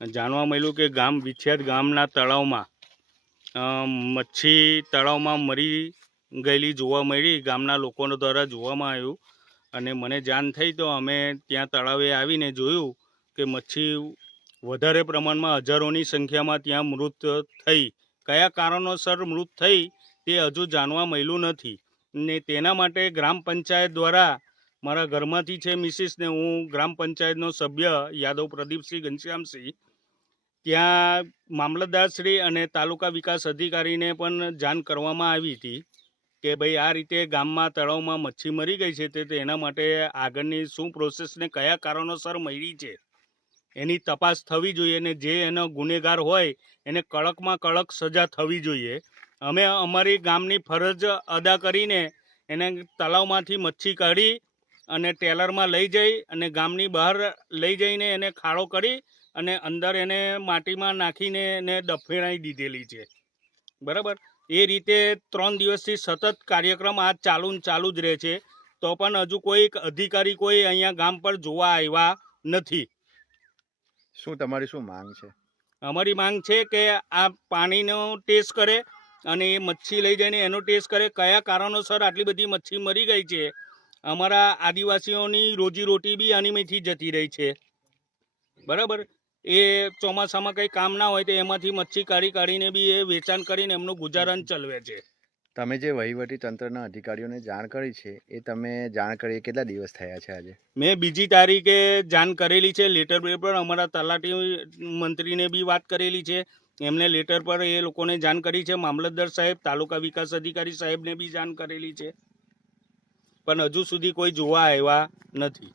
જાણવા મળ્યું કે ગામ વિછિયાત ગામના તળાવમાં મચ્છી તળાવમાં મરી ગયેલી જોવા મળી, ગામના લોકો દ્વારા જોવામાં આવ્યું અને મને જાણ થઈ તો અમે ત્યાં તળાવે આવીને જોયું કે મચ્છી વધારે પ્રમાણમાં હજારોની સંખ્યામાં ત્યાં મૃત થઈ. કયા કારણોસર મૃત થઈ તે હજુ જાણવા મળ્યું નથી ને તેના માટે ગ્રામ પંચાયત દ્વારા મારા ઘરમાંથી છે મિસિસ ને હું ગ્રામ પંચાયતનો સભ્ય યાદવ પ્રદીપસિંહ ઘનશ્યામસિંહ ત્યાં મામલતદારશ્રી અને તાલુકા વિકાસ અધિકારીને પણ જાણ કરવામાં આવી હતી કે ભાઈ આ રીતે ગામમાં તળાવમાં મચ્છી મરી ગઈ છે તે એના માટે આગળની શું પ્રોસેસને કયા કારણોસર મરી છે એની તપાસ થવી જોઈએ અને જે એનો ગુનેગાર હોય એને કડકમાં કડક સજા થવી જોઈએ. અમે અમારી ગામની ફરજ અદા કરીને એને તળાવમાંથી મચ્છી કાઢી અને ટેલરમાં લઈ જઈ અને ગામની બહાર લઈ જઈને એને ખાડો કરી અને અંદર એને માટીમાં નાખીને એને દફનાવી દીધેલી છે. બરાબર, એ રીતે 3 દિવસથી સતત કાર્યક્રમ આ ચાલુ જ રહે છે તો પણ હજુ કોઈ અધિકારી કોઈ અહીંયા ગામ પર જોવા આવ્યા નથી. શું તમારી શું માંગ છે? અમારી માંગ છે કે આ પાણીનો ટેસ્ટ કરે અને એ મચ્છી લઈ જઈને એનો ટેસ્ટ કરે, કયા કારણોસર આટલી બધી મચ્છી મરી ગઈ છે. અમારા આદિવાસીઓની રોજીરોટી બી આનીમાંથી જતી રહી છે. બરાબર, એ ચોમાસામાં કંઈ કામ ના હોય તો એમાંથી મચ્છી કાઢીને બી એ વેચાણ કરીને એમનું ગુજરાન ચલાવે છે. તમે જે વહીવટી તંત્રના અધિકારીઓને જાણ કરી છે એ તમે જાણ કરી કેટલા દિવસ થયા છે આજે? મેં 2જી તારીખે જાણ કરેલી છે લેટર પર. અમારા તલાટી મંત્રીને બી વાત કરેલી છે, એમને લેટર પર એ લોકોને જાણ કરી છે. મામલતદાર સાહેબ, તાલુકા વિકાસ અધિકારી સાહેબને બી જાણ કરેલી છે, પણ હજુ સુધી કોઈ જોવા આવ્યા નથી.